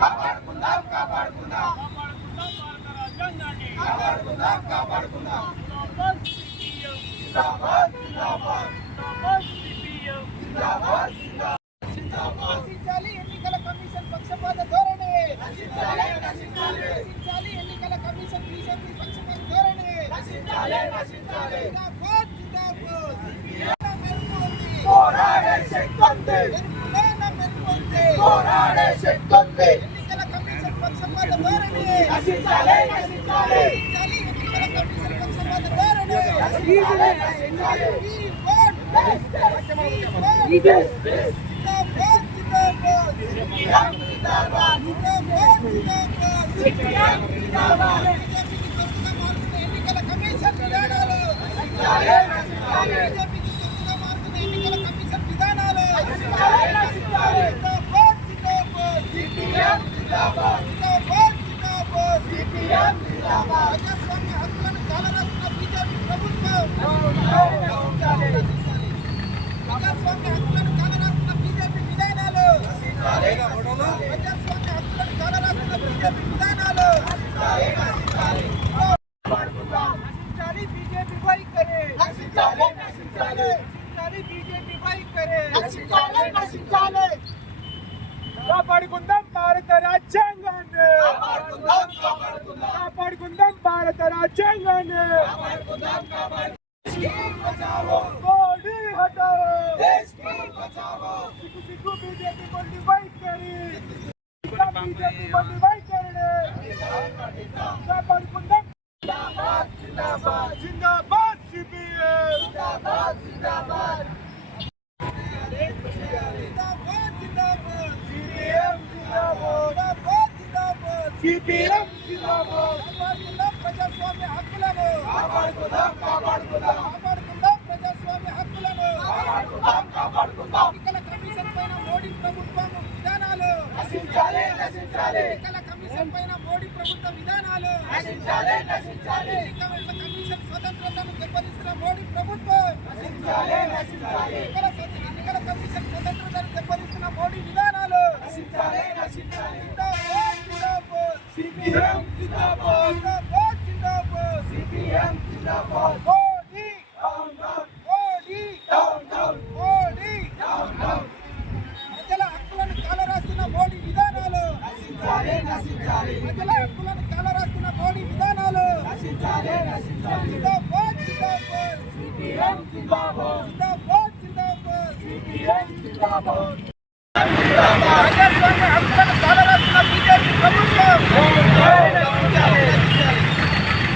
కాపాడుకుందాం కాపాడుకుందాం రాజ్యాంగాన్ని కాపాడుకుందాం కాపాడుకుందాం జిందాబాద్ జిందాబాద్ జిందాబాద్ జిందాబాద్ నశించాలి ఎన్నికల కమిషన్ పక్షపాత ధోరణి నశించాలి నశించాలి నశించాలి ఎన్నికల కమిషన్ బీజేపీ పక్షపాత ధోరణి నశించాలి నశించాలి జిందాబాద్ జిందాబాద్ పోరాడే శక్తి ఉంది పోరాడే శక్తి ఉంది ఎన్నికల కమిషన్ పక్షపాత ధోరణి నశించాలి నశించాలి ఎన్నికల కమిషన్ పక్షపాత ధోరణి నశించాలి నశించాలి ఎన్నికల కమిషన్ విధానాలు ఎన్నికల కమిషన్ విధానాలు ప్రజాస్వామ్య హక్కులను కాలరాస్తున్న బీజేపీ ప్రభుత్వం ప్రజాస్వామ్య హక్కులను కాలరాస్తున్న బీజేపీ విధానాలు ప్రజాస్వామ్య హక్కులను కాలరాస్తున్న బీజేపీ విధానాలు నశించాలి బీజేపీ వైఖరి నశించాలి నశించాలి నశించాలి బీజేపీ వైఖరి నశించాలి నశించాలి కాపాడుకుందాం భారత రాజ్యాంగాన్ని కాపాడుకుందాం కాపాడుకుందాం కాపాడుకుందాం భారత రాజ్యాంగాన్ని బచావో మోడీ హటావో దేశ్ కి బచావో సిగ్గు సిగ్గు బీజేపీ మొండి వైఖరి బీజేపీ మొండి వైఖరిని కాపాడుకుందాం జిందాబాద్ జిందాబాద్ జిందాబాద్ సిపిఎం జిందాబాద్ జిందాబాద్ జిందాబాద్ జిందాబాద్ సిపిఎం జిందాబాద్ జిందాబాద్ సిపిఎం జిందాబాద్ కాపాడుకుందాం ప్రజాస్వామ్య హక్కులను కాపాడుకుందాం కాపాడుకుందాం కాపాడుకుందాం ప్రజాస్వామ్య హక్కులను కాపాడుకుందాం ఎన్నికల కమిషన్ పైన మోడీ ప్రభుత్వం విధానాలు నశించాలి నశించాలి ఎన్నికల కమిషన్ పైన మోడీ ప్రభుత్వ విధానాలు నశించాలి నశించాలి ఎన్నికల కమిషన్ స్వతంత్రతను దెబ్బతీసిన మోడీ ప్రభుత్వం నశించాలి నశించాలి ఎన్నికల కమిషన్ స్వతంత్రతను దెబ్బతీసిన మోడీ విధానాలు నశించాలి నశించాలి జిందాబాద్ జిందాబాద్ సిపిఎం జిందాబాద్ జిందాబాద్ జిందాబాద్ సిపిఎం జిందాబాద్ Modi down down Modi down down Modi down down ప్రజల హక్కులను కాలరాస్తున్న మోడీ విధానాలు నశించాలి నశించాలి ప్రజల హక్కులను కాలరాస్తున్న మోడీ విధానాలు నశించాలి నశించాలి జిందాబాద్ జిందాబాద్ సిపిఎం జిందాబాద్ జిందాబాద్ జిందాబాద్ సిపిఎం జిందాబాద్ ప్రజాస్వామ్య హక్కులను కాలరాస్తున్న బీజేపీ ప్రభుత్వం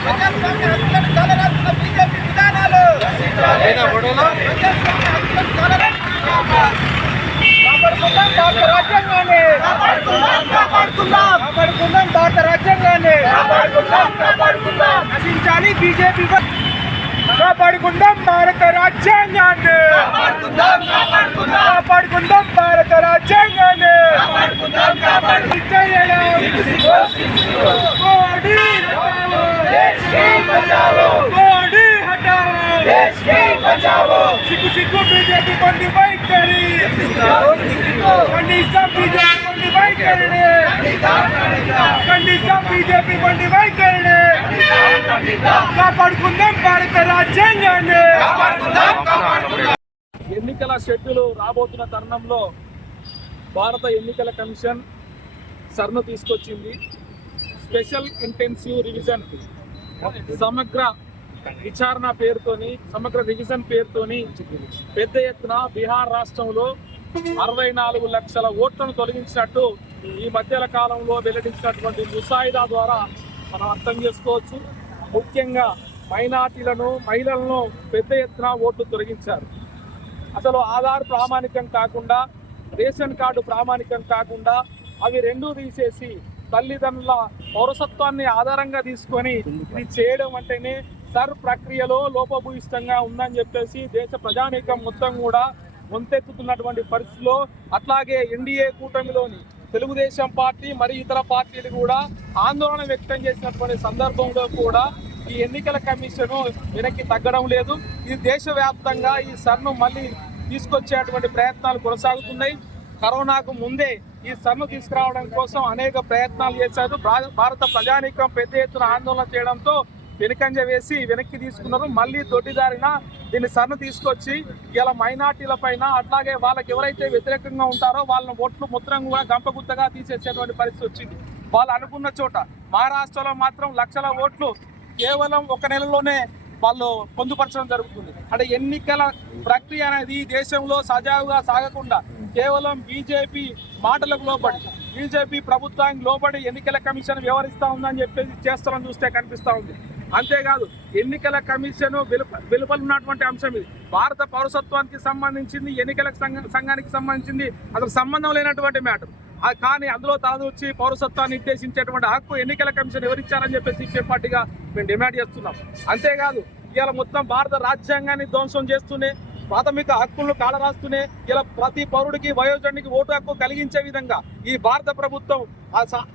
ప్రజాస్వామ్య హక్కులను కాలరాస్తున్న బీజేపీ విధానాలు ప్రజాస్వామ్య హక్కులను కాపాడుకుందాం భారత రాజ్యాంగాన్ని కాపాడుకుందాం భారత రాజ్యాంగాన్ని నశించాలి బీజేపీ కాపాడుకుందాం భారత రాజ్యాంగాన్ని కాపాడుకుందాం భారత రాజ్యాంగాన్ని మోడీ హటావో సిగ్గు సిగ్గు బీజేపీ మొండి వైఖరి ఖండిస్తాం బీజేపీ మొండి వైఖరిని ఖండిస్తాం బీజేపీ మొండి వైఖరిని కాపాడుకుందాం భారత రాజ్యాంగాన్ని ఎన్నికల షెడ్యూల్ రాబోతున్న తరుణంలో భారత ఎన్నికల కమిషన్ సర్ను తీసుకొచ్చింది. స్పెషల్ ఇంటెన్సివ్ రివిజన్ సమగ్ర విచారణ పేరుతోని సమగ్ర రివిజన్ పేరుతోని పెద్ద ఎత్తున బీహార్ రాష్ట్రంలో 64 లక్షల ఓట్లను తొలగించినట్టు ఈ మధ్యల కాలంలో వెల్లడించినటువంటి ముసాయిదా ద్వారా మనం అర్థం చేసుకోవచ్చు. ముఖ్యంగా మైనార్టీలను మహిళలను పెద్ద ఎత్తున ఓట్లు తొలగించారు. అసలు ఆధార్ ప్రామాణికం కాకుండా రేషన్ కార్డు ప్రామాణికం కాకుండా అవి రెండూ తీసేసి తల్లిదండ్రుల పౌరసత్వాన్ని ఆధారంగా తీసుకొని ఇది చేయడం అంటేనే సర్ ప్రక్రియలో లోపభూయిష్టంగా ఉందని చెప్పేసి దేశ ప్రజానీకం మొత్తం కూడా వంతెత్తుతున్నటువంటి పరిస్థితిలో అట్లాగే ఎన్డీఏ కూటమిలోని తెలుగుదేశం పార్టీ మరియు ఇతర పార్టీలు కూడా ఆందోళన వ్యక్తం చేసినటువంటి సందర్భంలో కూడా ఈ ఎన్నికల కమిషన్ వెనక్కి తగ్గడం లేదు. ఇది దేశవ్యాప్తంగా ఈ సర్ను మళ్ళీ తీసుకొచ్చేటువంటి ప్రయత్నాలు కొనసాగుతున్నాయి. కరోనాకు ముందే ఈ సర్ను తీసుకురావడం కోసం అనేక ప్రయత్నాలు చేశారు. భారత ప్రజానీకం పెద్ద ఎత్తున ఆందోళన చేయడంతో వెనుకంజ వేసి వెనక్కి తీసుకున్నారు. మళ్ళీ దొడ్డిదారిన దీన్ని సర్ను తీసుకొచ్చి ఇలా మైనార్టీల పైన అట్లాగే వాళ్ళకి ఎవరైతే వ్యతిరేకంగా ఉంటారో వాళ్ళని ఓట్లు మొత్తం కూడా గంపగుత్తగా తీసేసేటువంటి పరిస్థితి వచ్చింది. వాళ్ళు అనుకున్న చోట మహారాష్ట్రలో మాత్రం లక్షల ఓట్లు కేవలం ఒక నెలలోనే వాళ్ళు పొందుపరచడం జరుగుతుంది. అంటే ఎన్నికల ప్రక్రియ అనేది ఈ దేశంలో సజావుగా సాగకుండా కేవలం బీజేపీ మాటలకు లోబడి, బీజేపీ ప్రభుత్వానికి లోబడి ఎన్నికల కమిషన్ వ్యవహరిస్తూ ఉందని చెప్పేసి చేస్తారని చూస్తే కనిపిస్తూ ఉంది. అంతేకాదు ఎన్నికల కమిషన్ వెలుపలున్నటువంటి అంశం ఇది. భారత పౌరసత్వానికి సంబంధించింది, ఎన్నికల సంఘానికి సంబంధించింది అసలు సంబంధం లేనటువంటి మ్యాటర్. కానీ అందులో తలదూర్చి పౌరసత్వాన్ని నిర్దేశించేటువంటి హక్కు ఎన్నికల కమిషన్ ఎవరిచ్చారని చెప్పేసి సిపిఎం పార్టీగా మేము డిమాండ్ చేస్తున్నాం. అంతేకాదు ఇవాళ మొత్తం భారత రాజ్యాంగాన్ని ధ్వంసం చేస్తూనే, ప్రాథమిక హక్కులను కాలరాస్తూనే ఇలా ప్రతి పౌరుడికి వయోజనుడికి ఓటు హక్కు కలిగించే విధంగా ఈ భారత ప్రభుత్వం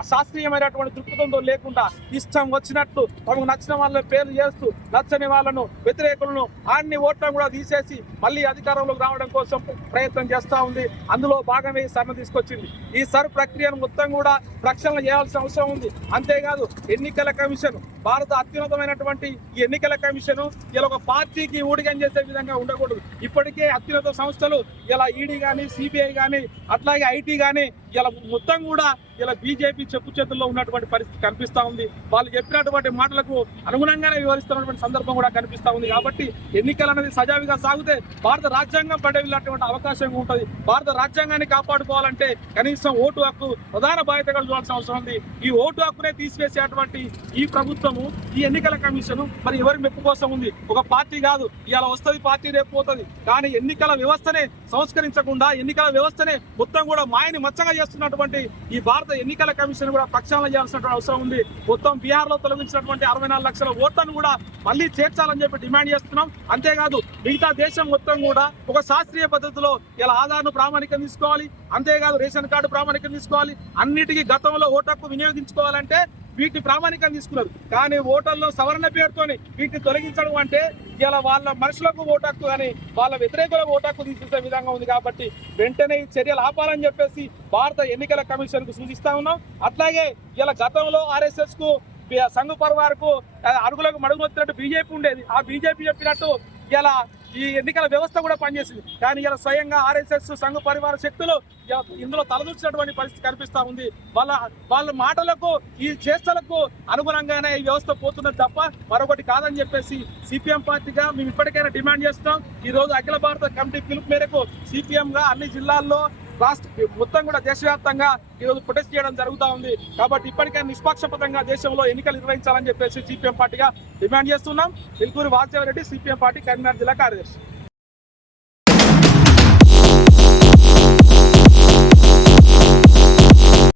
శాస్త్రీయమైనటువంటి దృక్పథంతో లేకుండా ఇష్టం వచ్చినట్లు తమకు నచ్చిన వాళ్ళ పేర్లు చేస్తూ నచ్చని వాళ్ళను, వ్యతిరేకులను అన్ని ఓట్లను కూడా తీసేసి మళ్ళీ అధికారంలోకి రావడం కోసం ప్రయత్నం చేస్తూ ఉంది. అందులో భాగమే ఈ సర్ను తీసుకొచ్చింది. ఈ సర్ ప్రక్రియను మొత్తం కూడా ప్రక్షాళన చేయాల్సిన అవసరం ఉంది. అంతేకాదు ఎన్నికల కమిషన్, భారత అత్యున్నతమైనటువంటి ఈ ఎన్నికల కమిషన్ ఇలా ఒక పార్టీకి ఊడిగం చేసే విధంగా ఉండకూడదు. ఇప్పటికే అత్యున్నత సంస్థలు ఇలా ఈడీ కానీ, సిబిఐ కానీ, అట్లాగే ఐటీ కానీ ఇలా మొత్తం కూడా ఇలా బీజేపీ చెప్పు చేతుల్లో ఉన్నటువంటి పరిస్థితి కనిపిస్తూ ఉంది. వాళ్ళు చెప్పినటువంటి మాటలకు అనుగుణంగానే వివరిస్తున్నటువంటి సందర్భం కూడా కనిపిస్తూ ఉంది. కాబట్టి ఎన్నికలు అనేది సజావుగా సాగితే భారత రాజ్యాంగం పడే వెళ్ళినటువంటి అవకాశం ఉంటుంది. భారత రాజ్యాంగాన్ని కాపాడుకోవాలంటే కనీసం ఓటు హక్కు ప్రధాన బాధ్యతగా చూడాల్సిన అవసరం ఉంది. ఈ ఓటు హక్కునే తీసివేసేటువంటి ఈ ప్రభుత్వము, ఈ ఎన్నికల కమిషన్ మరి ఎవరి మెప్పు కోసం ఉంది? ఒక పార్టీ కాదు, ఇలా వస్తుంది పార్టీ రేపు పోతుంది. కానీ ఎన్నికల వ్యవస్థనే సంస్కరించకుండా, ఎన్నికల వ్యవస్థనే మొత్తం కూడా మాయని మచ్చగా చేస్తున్నటువంటి ఈ భారత ఎన్నికల కమిషన్ కూడా ప్రక్షాళన చేయాల్సిన అవసరం ఉంది. మొత్తం బీహార్ లో తొలగించినటువంటి 64 లక్షల ఓట్లను కూడా మళ్ళీ చేర్చాలని చెప్పి డిమాండ్ చేస్తున్నాం. అంతేకాదు మిగతా దేశం మొత్తం కూడా ఒక శాస్త్రీయ పద్ధతిలో ఇలా ఆధార్ను ప్రామాణికం తీసుకోవాలి. అంతేకాదు రేషన్ కార్డు ప్రామాణికం తీసుకోవాలి. అన్నిటికీ గతంలో ఓటు హక్కు వినియోగించుకోవాలంటే వీటిని ప్రామాణికం తీసుకున్నారు. కానీ ఓటర్లో సవరణ పేరుతోని వీటిని తొలగించడం అంటే ఇలా వాళ్ళ మనుషులకు ఓటు హక్కు కానీ వాళ్ళ వ్యతిరేకులకు ఓటు హక్కు తీసేసే విధంగా ఉంది. కాబట్టి వెంటనే ఈ చర్యలు ఆపాలని చెప్పేసి భారత ఎన్నికల కమిషన్ కు సూచిస్తా ఉన్నాం. అట్లాగే ఇలా గతంలో ఆర్ఎస్ఎస్ కు, సంఘ్ పరివార్ కు అడుగులకు మడుగునొత్తినట్టు బీజేపీ ఉండేది. ఆ బీజేపీ చెప్పినట్టు ఇలా ఈ ఎన్నికల వ్యవస్థ కూడా పనిచేసింది. కానీ ఇలా స్వయంగా ఆర్ఎస్ఎస్, సంఘ పరివార శక్తులు ఇందులో తలదూర్చినటువంటి పరిస్థితి కనిపిస్తా ఉంది. వాళ్ళ మాటలకు, ఈ చేష్టలకు అనుగుణంగానే ఈ వ్యవస్థ పోతున్నది తప్ప మరొకటి కాదని చెప్పేసి సిపిఎం పార్టీగా మేము ఇప్పటికైనా డిమాండ్ చేస్తున్నాం. ఈ రోజు అఖిల భారత కమిటీ పిలుపు మేరకు సిపిఎం గా అన్ని జిల్లాల్లో, రాష్ట్ర మొత్తం కూడా దేశవ్యాప్తంగా ఈరోజు ప్రొటెస్ట్ చేయడం జరుగుతూ ఉంది. కాబట్టి ఇప్పటికైనా నిష్పక్షపాతంగా దేశంలో ఎన్నికలు నిర్వహించాలని చెప్పేసి సిపిఎం పార్టీగా డిమాండ్ చేస్తున్నాం. ఇల్కూరి వాసుదేవరెడ్డి, సిపిఎం పార్టీ కరీంనగర్ జిల్లా కార్యదర్శి.